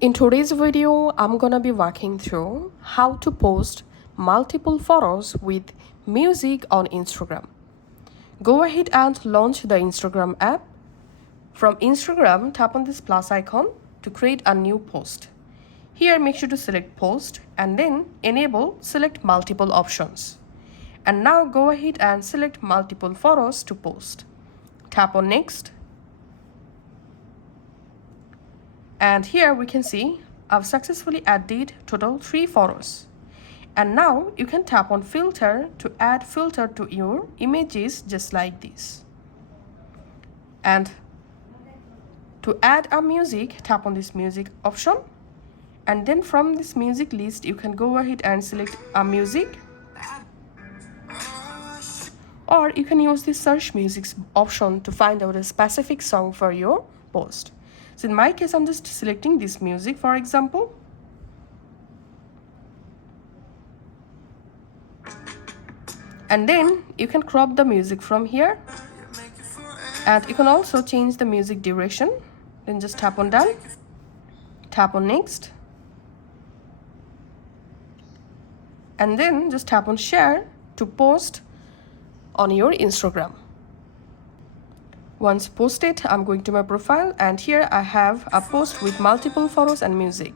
In today's video, I'm gonna be walking through how to post multiple photos with music on Instagram. Go ahead and launch the Instagram app. From Instagram, tap on this plus icon to create a new post. Here, make sure to select post and then enable select multiple options. And now go ahead and select multiple photos to post. Tap on next. And here we can see I've successfully added total 3 photos. And now you can tap on filter to add filter to your images just like this. And to add a music, tap on this music option. And then from this music list, you can go ahead and select a music. Or you can use the search music option to find out a specific song for your post. So in my case, I'm just selecting this music, for example. And then you can crop the music from here. And you can also change the music duration. Then just tap on done. Tap on next. And then just tap on share to post on your Instagram. Once posted, I'm going to my profile and here I have a post with multiple photos and music.